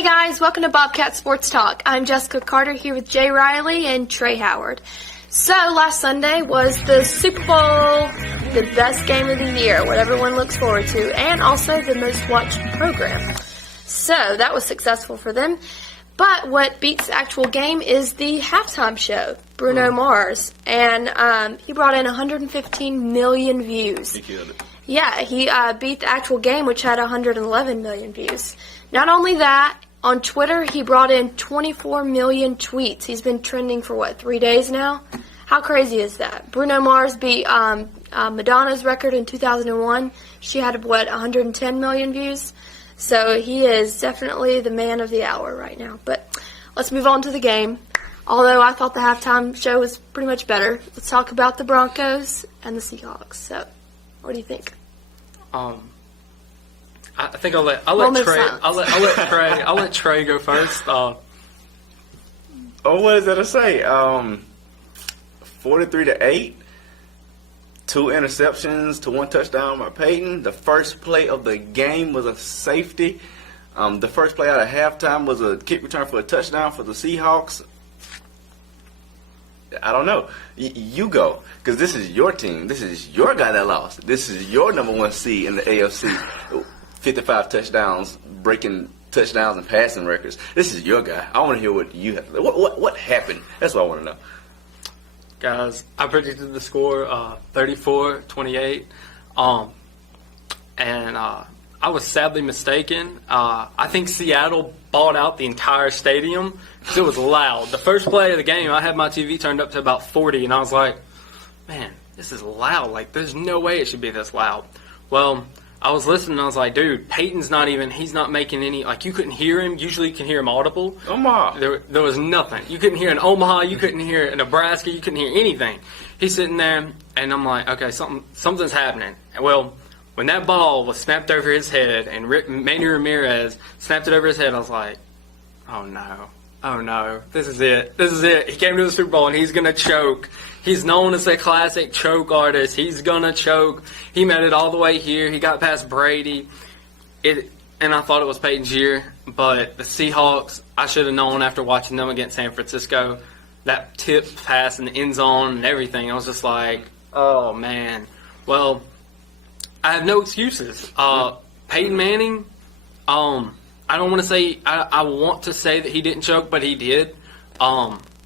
Hey guys, welcome to Bobcat Sports Talk. I'm Jessica Carter here with Jay Riley and Trey Howard. So last Sunday was the Super Bowl, the best game of the year, what everyone looks forward to, and also the most watched program. So that was successful for them. But what beats the actual game is the halftime show, Bruno Mars. And he brought in 115 million views. He killed it. Yeah, he beat the actual game, which had 111 million views. Not only that, on Twitter, he brought in 24 million tweets. He's been trending for, 3 days now? How crazy is that? Bruno Mars beat Madonna's record in 2001. She had, 110 million views? So he is definitely the man of the hour right now. But let's move on to the game. Although I thought the halftime show was pretty much better. Let's talk about the Broncos and the Seahawks. So, what do you think? I think I'll let Trey go first. What is that to say? 43-8, 2 interceptions to 1 touchdown by Peyton. The first play of the game was a safety. The first play out of halftime was a kick return for a touchdown for the Seahawks. I don't know. You go, because this is your team. This is your guy that lost. This is your number 1 seed in the AFC. 55 touchdowns, breaking touchdowns and passing records. This is your guy. I want to hear what you have. What happened? That's what I want to know. Guys, I predicted the score 34-28. And I was sadly mistaken. I think Seattle bought out the entire stadium because it was loud. The first play of the game, I had my TV turned up to about 40, and I was like, man, this is loud. Like, there's no way it should be this loud. Well, I was listening, and I was like, dude, Peyton's he's not making any, you couldn't hear him. Usually you can hear him audible. Omaha. There was nothing. You couldn't hear in Omaha. You couldn't hear in Nebraska. You couldn't hear anything. He's sitting there, and I'm like, okay, something's happening. Well, when that ball was snapped over his head and Manny Ramirez snapped it over his head, I was like, oh no, this is it. He came to the Super Bowl and he's going to choke. He's known as a classic choke artist. He's going to choke. He made it all the way here. He got past Brady. And I thought it was Peyton's year, but the Seahawks, I should have known after watching them against San Francisco, that tip pass in the end zone and everything. I was just like, oh man. Well, I have no excuses. Peyton Manning, I don't want to say, I want to say that he didn't choke, but he did.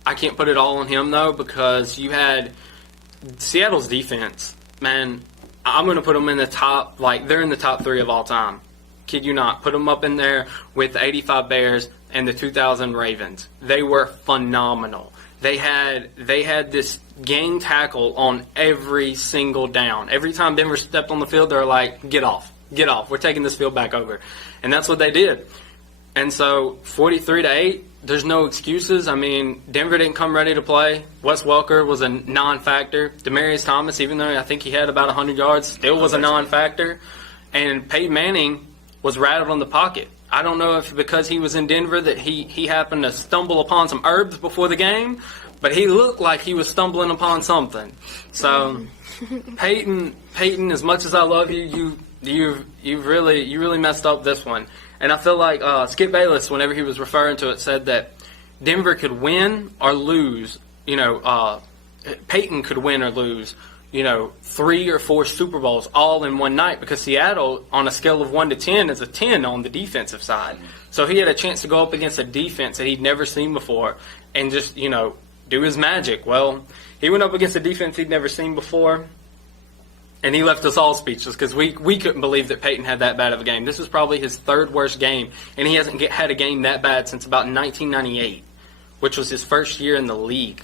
I can't put it all on him, though, because you had Seattle's defense. Man, I'm going to put them in the top, they're in the top 3 of all time. Kid you not. Put them up in there with the 85 Bears and the 2000 Ravens. They were phenomenal. They had this gang tackle on every single down. Every time Denver stepped on the field, they were like, get off. We're taking this field back over. And that's what they did. And so 43-8, there's no excuses. I mean, Denver didn't come ready to play. Wes Welker was a non-factor. Demaryius Thomas, even though I think he had about 100 yards, still was a non-factor. And Peyton Manning was rattled on the pocket. I don't know if because he was in Denver that he happened to stumble upon some herbs before the game, but he looked like he was stumbling upon something. So Peyton, as much as I love you, you really messed up this one. And I feel like Skip Bayless, whenever he was referring to it, said that Denver could win or lose. Peyton could win or lose, 3 or 4 Super Bowls all in one night, because Seattle, on a scale of 1 to 10, is a 10 on the defensive side. So he had a chance to go up against a defense that he'd never seen before and just, do his magic. Well, he went up against a defense he'd never seen before, and he left us all speechless because we couldn't believe that Peyton had that bad of a game. This was probably his 3rd worst game, and he hasn't had a game that bad since about 1998, which was his first year in the league.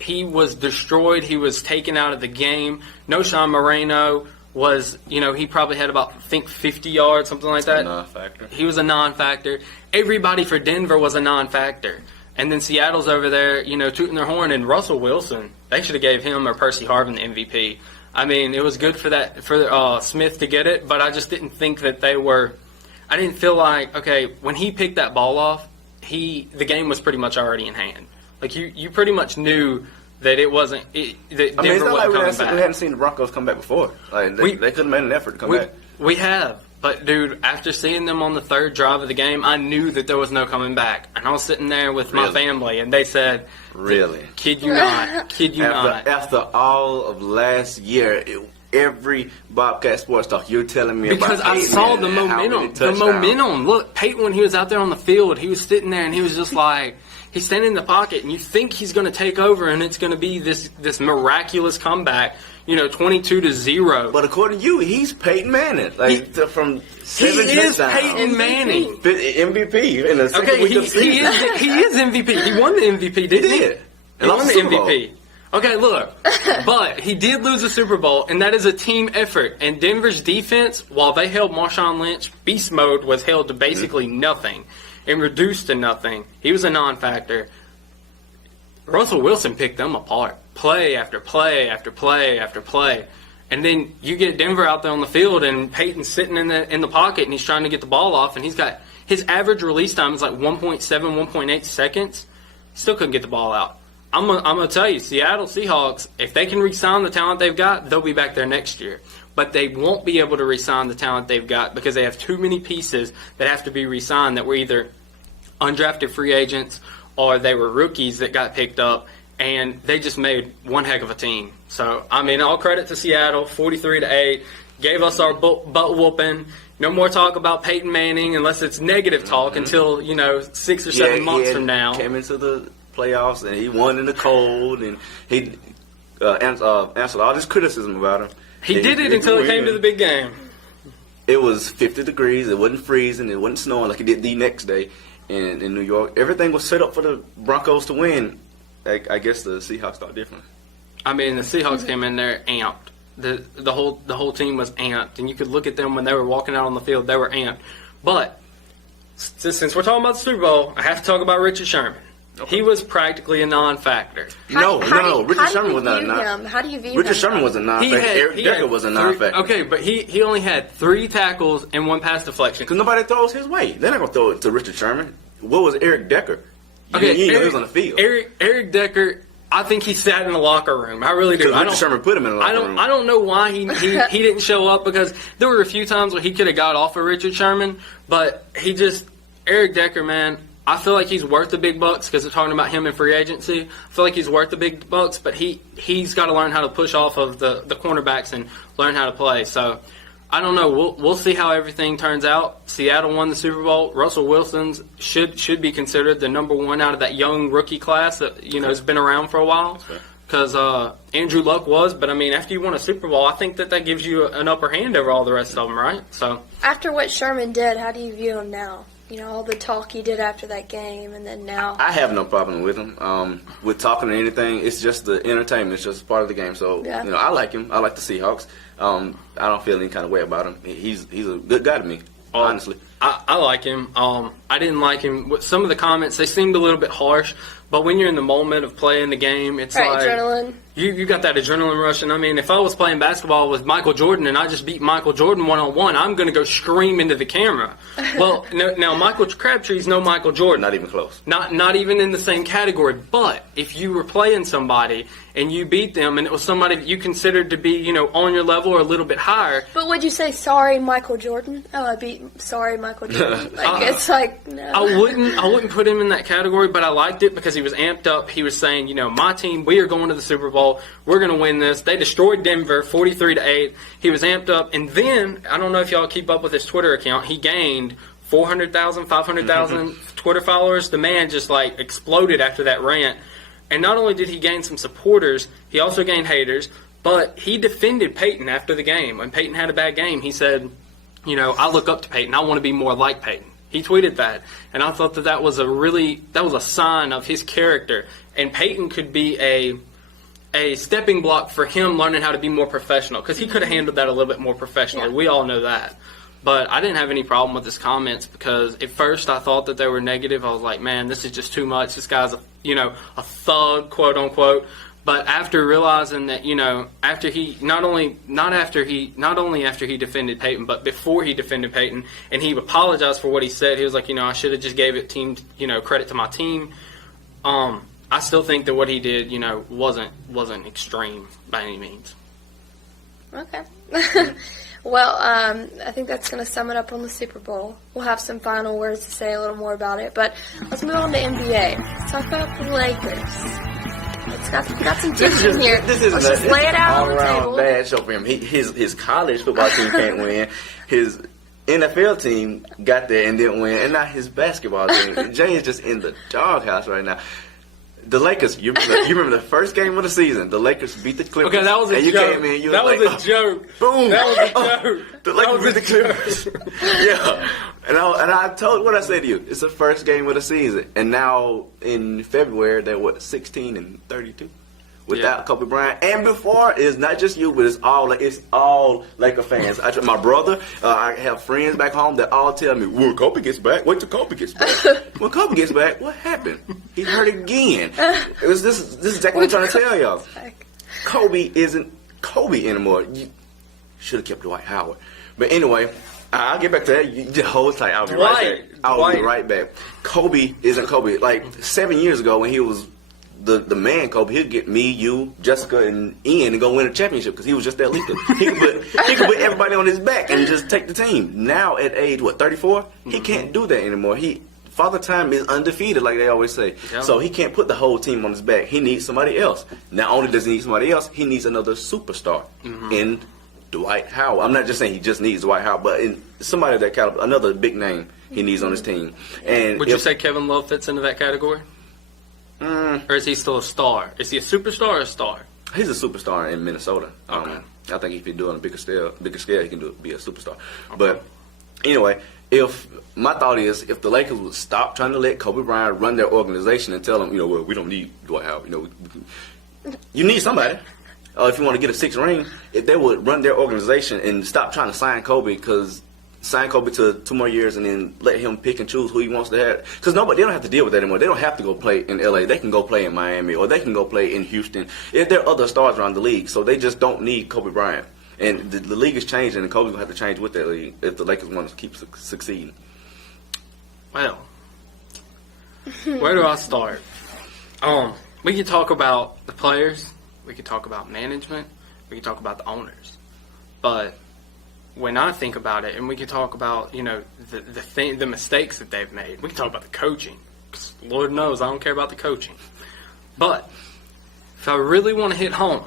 He was destroyed. He was taken out of the game. Noshawn Moreno was, he probably had about, 50 yards, something like that. Non-factor. He was a non-factor. Everybody for Denver was a non-factor. And then Seattle's over there, tooting their horn. And Russell Wilson, they should have gave him or Percy Harvin the MVP. I mean, it was good for Smith to get it, but I just didn't think that I didn't feel like, okay, when he picked that ball off, the game was pretty much already in hand. Like, you pretty much knew that it wasn't, that Denver wasn't coming back. We hadn't seen the Broncos come back before. They couldn't have made an effort to come back. We have. But, dude, after seeing them on the third drive of the game, I knew that there was no coming back. And I was sitting there with my family, and they said, really? Kid you not. Kid you not. After all of last year, every Bobcat sports talk, you're telling me because about I saw the momentum. The momentum. Look, Peyton, when he was out there on the field, he was sitting there, and he was just like, he's standing in the pocket, and you think he's going to take over, and it's going to be this miraculous comeback. 22-0. But according to you, he's Peyton Manning. From 7 he is touchdowns. Peyton Manning. MVP in the second week of season. He is MVP. He won the MVP, didn't he? He won the MVP. Okay, look. But he did lose the Super Bowl, and that is a team effort. And Denver's defense, while they held Marshawn Lynch, beast mode was held to basically nothing and reduced to nothing. He was a non-factor. Russell Wilson picked them apart. Play after play after play after play. And then you get Denver out there on the field, and Peyton's sitting in the pocket, and he's trying to get the ball off, and he's got his average release time is like 1.7, 1.8 seconds. Still couldn't get the ball out. I'm gonna tell you, Seattle Seahawks, if they can re-sign the talent they've got, they'll be back there next year. But they won't be able to re-sign the talent they've got because they have too many pieces that have to be re-signed that were either undrafted free agents or they were rookies that got picked up. And they just made one heck of a team. So, I mean, all credit to Seattle, 43-8. Gave us our butt whooping. No more talk about Peyton Manning unless it's negative talk until, 6 or 7 months from now. Came into the playoffs and he won in the cold and he answered all this criticism about him. He did it until it came to the big game. It was 50 degrees. It wasn't freezing. It wasn't snowing like it did the next day in New York. Everything was set up for the Broncos to win. I guess the Seahawks thought different. I mean, the Seahawks came in there amped. The whole team was amped, and you could look at them when they were walking out on the field. They were amped. But since we're talking about the Super Bowl, I have to talk about Richard Sherman. Okay. He was practically a non-factor. No. Richard Sherman was not a non-factor. How do you view him? Richard Sherman was a non-factor. Eric Decker was a non-factor. Okay, but he only had 3 tackles and 1 pass deflection. Because nobody throws his way. They're not going to throw it to Richard Sherman. What was Eric Decker? Okay, he was on the field. Eric Decker, I think he sat in the locker room. I really do. Richard Sherman put him in the locker room. I don't know why he didn't show up because there were a few times where he could have got off of Richard Sherman, but Eric Decker, man, I feel like he's worth the big bucks because they're talking about him in free agency. I feel like he's worth the big bucks, but he's got to learn how to push off of the cornerbacks and learn how to play. So I don't know. We'll see how everything turns out. Seattle won the Super Bowl. Russell Wilson's should be considered the number 1 out of that young rookie class that has been around for a while. Because Andrew Luck was, but I mean, after you won a Super Bowl, I think that gives you an upper hand over all the rest of them, right? So after what Sherman did, how do you view him now? All the talk he did after that game, and then now. I have no problem with him. With talking or anything, it's just the entertainment. It's just part of the game. So, I like him. I like the Seahawks. I don't feel any kind of way about him. He's a good guy to me, honestly. I like him. I didn't like him. Some of the comments, they seemed a little bit harsh, but when you're in the moment of playing the game, it's like adrenaline. You got that adrenaline rush. And I mean, if I was playing basketball with Michael Jordan and I just beat Michael Jordan one-on-one, I'm going to go scream into the camera. Well, now Michael Crabtree's no Michael Jordan. Not even close. Not even in the same category. But if you were playing somebody and you beat them and it was somebody that you considered to be, on your level or a little bit higher. But would you say, sorry, Michael Jordan? Oh, I beat, sorry, Michael Jordan. It's like, no. I wouldn't put him in that category, but I liked it because he was amped up. He was saying, my team, we are going to the Super Bowl. We're going to win this. They destroyed Denver 43-8. He was amped up. And then, I don't know if y'all keep up with his Twitter account, he gained 400,000, 500,000 Twitter followers. The man just exploded after that rant. And not only did he gain some supporters, he also gained haters. But he defended Peyton after the game. When Peyton had a bad game, he said, I look up to Peyton. I want to be more like Peyton. He tweeted that. And I thought that was a sign of his character. And Peyton could be a stepping block for him learning how to be more professional. Because he could have handled that a little bit more professionally. Yeah. We all know that. But I didn't have any problem with his comments because at first I thought that they were negative. I was like, man, this is just too much. This guy's a thug, quote unquote. But after realizing that, after he not only after he defended Peyton, but before he defended Peyton, and he apologized for what he said, he was like, I should have just gave it credit to my team. I still think that what he did, wasn't extreme by any means. Okay. Well, I think that's going to sum it up on the Super Bowl. We'll have some final words to say a little more about it, but let's move on to NBA. Let's talk about the Lakers. It's got some tension here. This is let's just lay it out all on the around table. bad show for him. His college football team can't win. His NFL team got there and didn't win, and now his basketball team. Jay is just in the doghouse right now. The Lakers, you remember the first game of the season? The Lakers beat the Clippers. Okay, that was a and you joke. came in, you that was was like, a joke. Boom. That was a joke. The Lakers beat the Clippers. Yeah. And I told what I said to you. It's the first game of the season. And now in February, they're 16-32 without Kobe Bryant. And before, it's not just you, but it's all Laker fans. My brother, I have friends back home that all tell me, when Kobe gets back, wait till Kobe gets back. When Kobe gets back, what happened? He hurt again. This is exactly what I'm trying to tell y'all. Kobe isn't Kobe anymore. You should have kept Dwight Howard. But anyway, I'll get back to that. You just hold tight. I'll be right back. I'll be right back. Kobe isn't Kobe. Like 7 years ago when he was the man Kobe, he'd get me, you, Jessica, and Ian and go win a championship because he was just that leader. He could put everybody on his back and just take the team. Now at age 34, he can't do that anymore. Father Time is undefeated, like they always say. Yep. So he can't put the whole team on his back. He needs somebody else. Not only does he need somebody else, he needs another superstar in Dwight Howard. I'm not just saying he just needs Dwight Howard, but in somebody of that caliber, another big name he needs on his team. And would you say Kevin Love fits into that category? Or is he still a star? Is he a superstar or a star? He's a superstar in Minnesota. Okay. I think if he do it on a bigger scale, he can be a superstar. Okay. But anyway, if my thought is if the Lakers would stop trying to let Kobe Bryant run their organization and tell them, well, we don't need Dwight Howard. You need somebody. If you want to get a sixth ring, if they would run their organization and stop trying to sign Kobe sign Kobe to 2 more years and then let him pick and choose who he wants to have. Because they don't have to deal with that anymore. They don't have to go play in L.A. They can go play in Miami or they can go play in Houston. There are other stars around the league, so they just don't need Kobe Bryant. And the league is changing, and Kobe's going to have to change with that league if the Lakers want to keep succeeding. Well, where do I start? We can talk about the players. We can talk about management. We can talk about the owners. But when I think about it, and we can talk about, the mistakes that they've made. We can talk about the coaching. 'Cause Lord knows I don't care about the coaching. But if I really want to hit home,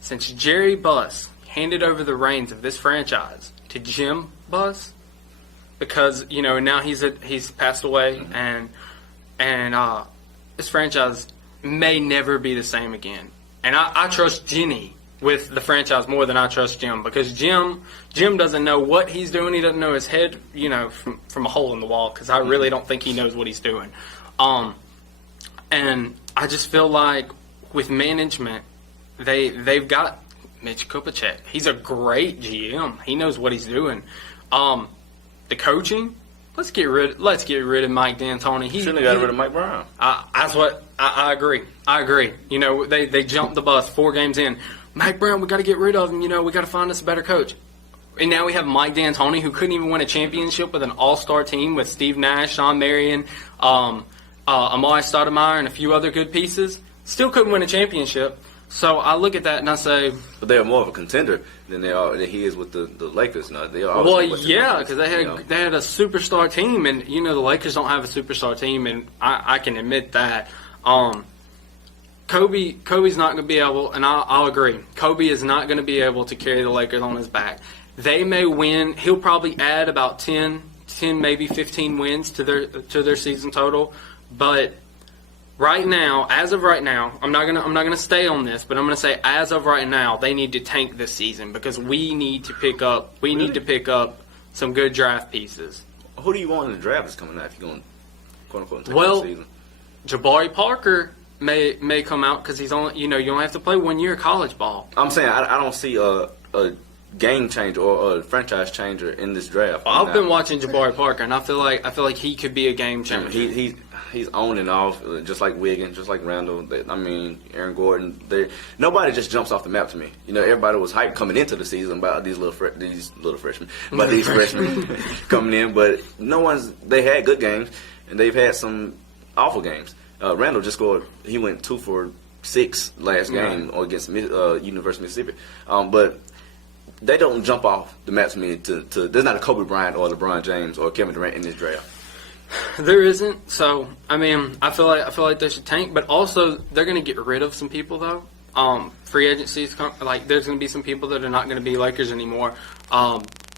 since Jerry Buss handed over the reins of this franchise to Jim Buss, because now he's passed away, and this franchise may never be the same again. And I trust Jenny with the franchise more than I trust Jim, because Jim doesn't know what he's doing. He doesn't know his head, from a hole in the wall, because I really don't think he knows what he's doing. And I just feel like with management, they've got Mitch Kupchak. He's a great GM. He knows what he's doing. The coaching, let's get rid of Mike D'Antoni. Shouldn't have got rid of Mike Brown. That's what I agree. They jumped the bus 4 games in. Mike Brown, we got to get rid of him. We got to find us a better coach. And now we have Mike D'Antoni, who couldn't even win a championship with an all-star team with Steve Nash, Sean Marion, Amari Stoudemire, and a few other good pieces. Still couldn't win a championship. So I look at that and I say, but they are more of a contender than he is with the Lakers. No, they are. Well, yeah, because they had a superstar team, and the Lakers don't have a superstar team, and I can admit that. Kobe's not going to be able, and I'll agree. Kobe is not going to be able to carry the Lakers on his back. They may win. He'll probably add about 10, maybe 15 wins to their season total. But right now, as of right now, I'm not gonna stay on this, but I'm gonna say as of right now, they need to tank this season because we need to pick up some good draft pieces. Who do you want in the draft that's coming out if you're going, quote unquote, tank the season? Jabari Parker may come out because he's on. You don't have to play 1 year of college ball. I'm saying I don't see a game changer or a franchise changer in this draft. I've been watching Jabari Parker, and I feel like he could be a game changer. He's on and off, just like Wiggins, just like Randall. Aaron Gordon. Nobody just jumps off the map to me. Everybody was hyped coming into the season about these little freshmen, about these freshmen coming in, but they had good games, and they've had some awful games. Randall just scored. He went 2 for 6 last game against University of Mississippi. But they don't jump off the map to me. There's not a Kobe Bryant or LeBron James or Kevin Durant in this draft. There isn't. So I mean, I feel like they should tank, but also they're going to get rid of some people though. Free agency's there's going to be some people that are not going to be Lakers anymore.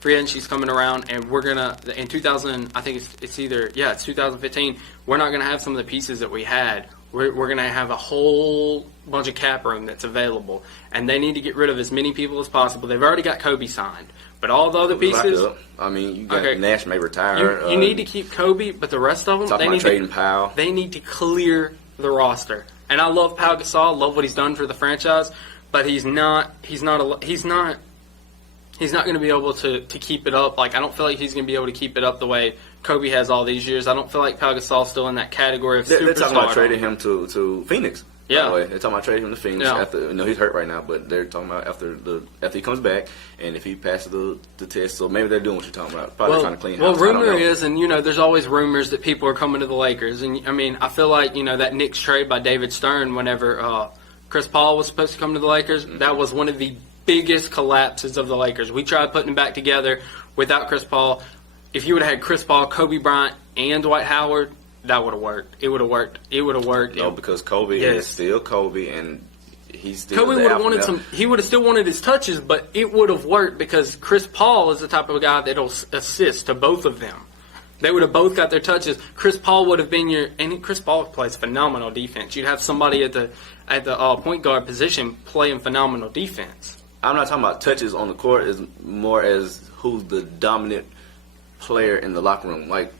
Free agency's coming around, and we're gonna in 2000. I think it's 2015. We're not going to have some of the pieces that we had. We're going to have a whole bunch of cap room that's available, and they need to get rid of as many people as possible. They've already got Kobe signed, but all the other pieces. I mean, you got Nash may retire. You need to keep Kobe, but the rest of them, they need to clear the roster. And I love Pau Gasol, love what he's done for the franchise, but he's not going to be able to keep it up. Like, I don't feel like he's going to be able to keep it up the way Kobe has all these years. I don't feel like Pau Gasol's still in that category of superstar. They're talking about trading him to Phoenix. Yeah, by the way. They're talking about trading him to Phoenix. Yeah. After, he's hurt right now, but they're talking about after he comes back and if he passes the test. So maybe they're doing what you're talking about. Probably trying to clean house. Well, rumor is, and there's always rumors that people are coming to the Lakers. And I mean, I feel like that Knicks trade by David Stern, whenever Chris Paul was supposed to come to the Lakers, that was one of the biggest collapses of the Lakers. We tried putting them back together without Chris Paul. If you would have had Chris Paul, Kobe Bryant, and Dwight Howard, that would have worked. It would have worked. No, because Kobe is still Kobe, and he's still. Kobe would have wanted some. He would have still wanted his touches, but it would have worked because Chris Paul is the type of guy that'll assist to both of them. They would have both got their touches. Chris Paul would have been Chris Paul plays phenomenal defense. You'd have somebody at the point guard position playing phenomenal defense. I'm not talking about touches on the court. As more as who's the dominant player in the locker room. Like,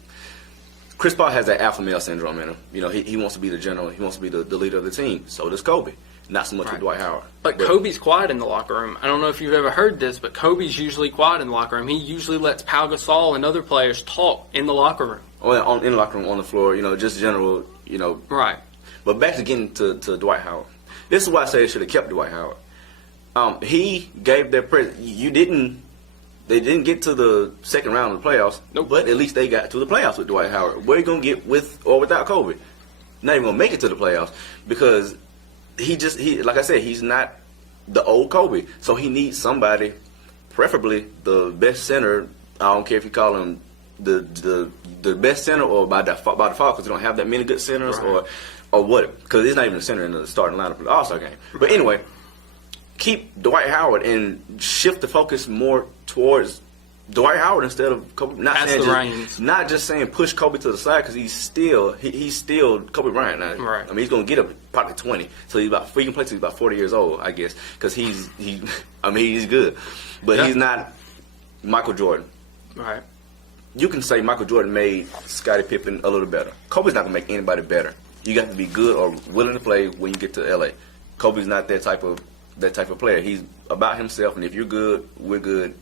Chris Paul has that alpha male syndrome in him. He wants to be the general. He wants to be the leader of the team. So does Kobe. Not so much with Dwight Howard. But Kobe's quiet in the locker room. I don't know if you've ever heard this, but Kobe's usually quiet in the locker room. He usually lets Pau Gasol and other players talk in the locker room. Oh, in the locker room, on the floor, just general, Right. But back to getting to Dwight Howard. This is why I say they should have kept Dwight Howard. He gave their present. They didn't get to the second round of the playoffs. Nope. But at least they got to the playoffs with Dwight Howard. Where are you going to get with or without Kobe? Not even going to make it to the playoffs because he like I said, he's not the old Kobe. So he needs somebody, preferably the best center. I don't care if you call him the best center or by default because you don't have that many good centers or what. Because he's not even a center in the starting lineup for the All-Star game. But anyway, keep Dwight Howard and shift the focus more towards Dwight Howard instead of Kobe. Not just saying push Kobe to the side because he's still Kobe Bryant now. Right. I mean, he's gonna get up probably 20, so he can play till he's about 40 years old, I guess, because he's good, but he's not Michael Jordan. Right. You can say Michael Jordan made Scottie Pippen a little better. Kobe's not gonna make anybody better. You got to be good or willing to play when you get to LA. Kobe's not that type of player. He's about himself, and if you're good, we're good.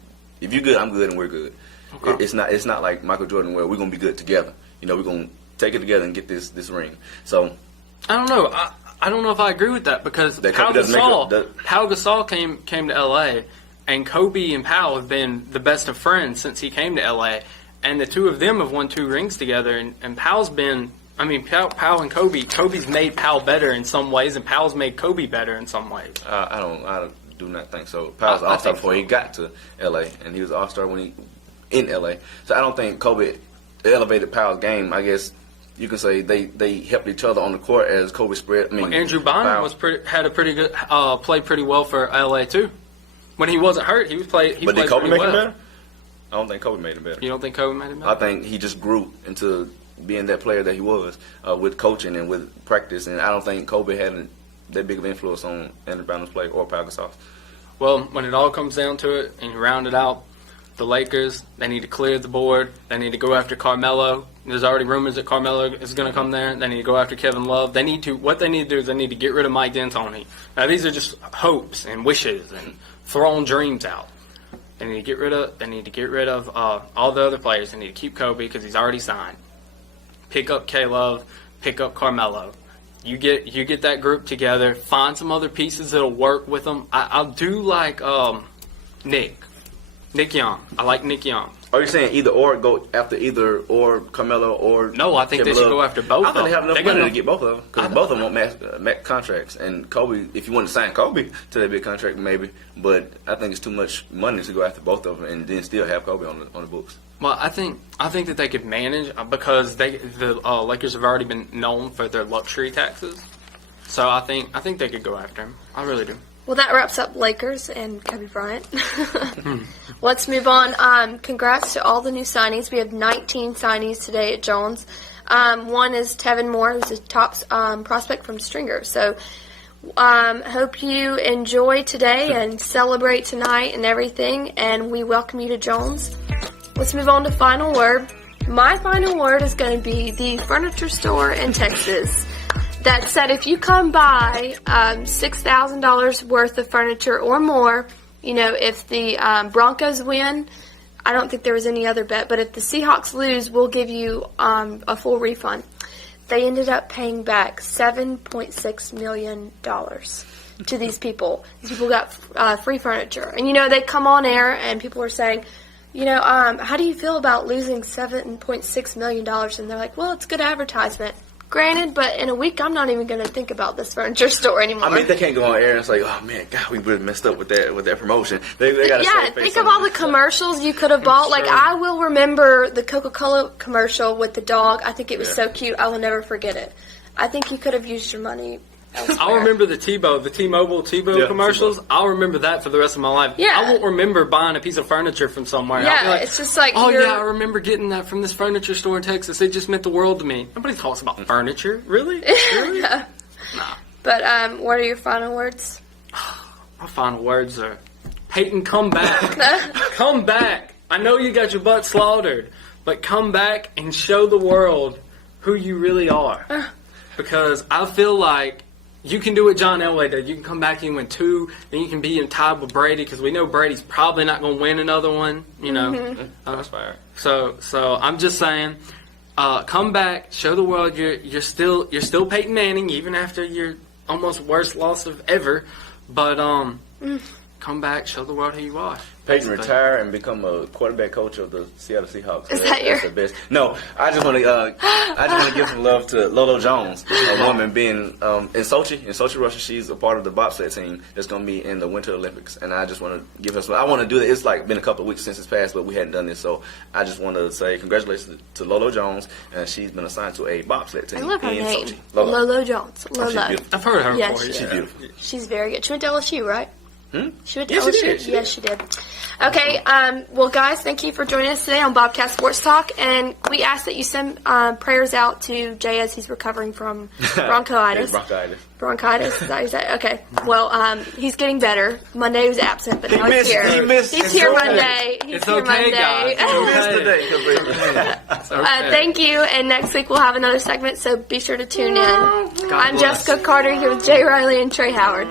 If you're good, I'm good, and we're good. Okay. It's not like Michael Jordan where we're gonna be good together. We're gonna take it together and get this ring. So I don't know. I don't know if I agree with that because Pau Gasol came to LA, and Kobe and Pau have been the best of friends since he came to LA, and the two of them have won 2 rings together. And Pau's been. I mean, Pau and Kobe. Kobe's made Pau better in some ways, and Pau's made Kobe better in some ways. I do not think so. Pau's an all-star before he got to L.A., and he was an all-star when he in L.A. So I don't think Kobe elevated Pau's game. I guess you can say they helped each other on the court as Kobe spread. Andrew Bynum had a pretty good played pretty well for L.A. too. When he wasn't hurt, he played. But did Kobe make him better? I don't think Kobe made him better. You don't think Kobe made him better? I think he just grew into being that player that he was with coaching and with practice, and I don't think Kobe had that big of influence on Andrew Bynum's play or Pau Gasol. Well, when it all comes down to it and you round it out, the Lakers, they need to clear the board. They need to go after Carmelo. There's already rumors that Carmelo is going to come there. They need to go after Kevin Love. What they need to do is they need to get rid of Mike D'Antoni. Now, these are just hopes and wishes and throwing dreams out. They need to get rid of all the other players. They need to keep Kobe because he's already signed. Pick up K-Love, pick up Carmelo. You get that group together. Find some other pieces that'll work with them. I do like Nick. Nick Young. I like Nick Young. Are you saying either or, go after either or Carmelo or No, I think they Kevin should Love? go after both I of think they have them. enough They're money gonna- to get both of them because both of them want max contracts. And Kobe, if you want to sign Kobe to that big contract, maybe. But I think it's too much money to go after both of them and then still have Kobe on the books. Well, I think that they could manage because the Lakers have already been known for their luxury taxes. So I think they could go after him. I really do. Well, that wraps up Lakers and Kobe Bryant. Let's move on. Congrats to all the new signings. We have 19 signees today at Jones. One is Tevin Moore, who's a top prospect from Stringer. So hope you enjoy today and celebrate tonight and everything. And we welcome you to Jones. Let's move on to final word. My final word is going to be the furniture store in Texas that said if you come by $6,000 worth of furniture or more, if the Broncos win, I don't think there was any other bet, but if the Seahawks lose, we'll give you a full refund. They ended up paying back $7.6 million to these people. These people got free furniture. And, they come on air and people are saying, how do you feel about losing $7.6 million? And they're like, well, it's good advertisement. Granted, but in a week, I'm not even going to think about this furniture store anymore. I mean, they can't go on air and say, "Oh man, God, we really messed up with that promotion." They got to think of all the commercials you could have bought. Like I will remember the Coca-Cola commercial with the dog. I think it was so cute. I will never forget it. I think you could have used your money elsewhere. I'll remember the T-Mobile commercials. T-Mobile. I'll remember that for the rest of my life. Yeah. I won't remember buying a piece of furniture from somewhere. I'll be Yeah, like, it's just like oh yeah, I remember getting that from this furniture store in Texas. It just meant the world to me. Nobody talks about furniture, really? Really? Yeah. Nah. But what are your final words? My final words are, Peyton, come back. Come back. I know you got your butt slaughtered, but come back and show the world who you really are. Because I feel like you can do what John Elway did. You can come back and win 2, then you can be tied with Brady because we know Brady's probably not going to win another one. That's fair. So I'm just saying, come back, show the world you're still Peyton Manning even after your almost worst loss of ever. But come back, show the world who you are. Peyton retire and become a quarterback coach of the Seattle Seahawks. Is that your? That's the best. No, I just want to give some love to Lolo Jones, a woman being in Sochi, Russia. She's a part of the bobsled team that's going to be in the Winter Olympics, and I just want to give her some. I want to do that. It's been a couple of weeks since it's passed, but we hadn't done this, so I just want to say congratulations to Lolo Jones, and she's been assigned to a bobsled team I love her in name. Sochi. Lolo Jones. She's Lolo. beautiful. I've heard of her Yes, before. she She's beautiful. She's very good. She went to LSU, right? She went to Yes, she LSU? did. Yes, she did. Okay, well, guys, thank you for joining us today on Bobcat Sports Talk. And we ask that you send prayers out to Jay as he's recovering from bronchitis. Bronchitis, is that what you said? Okay. Well, he's getting better. Monday he was absent, but now he's here. He's here Monday. He's It's here okay, Monday. guys. It's okay. Thank you, and next week we'll have another segment, so be sure to tune in. I'm bless. Jessica Carter here with Jay Riley and Trey Howard.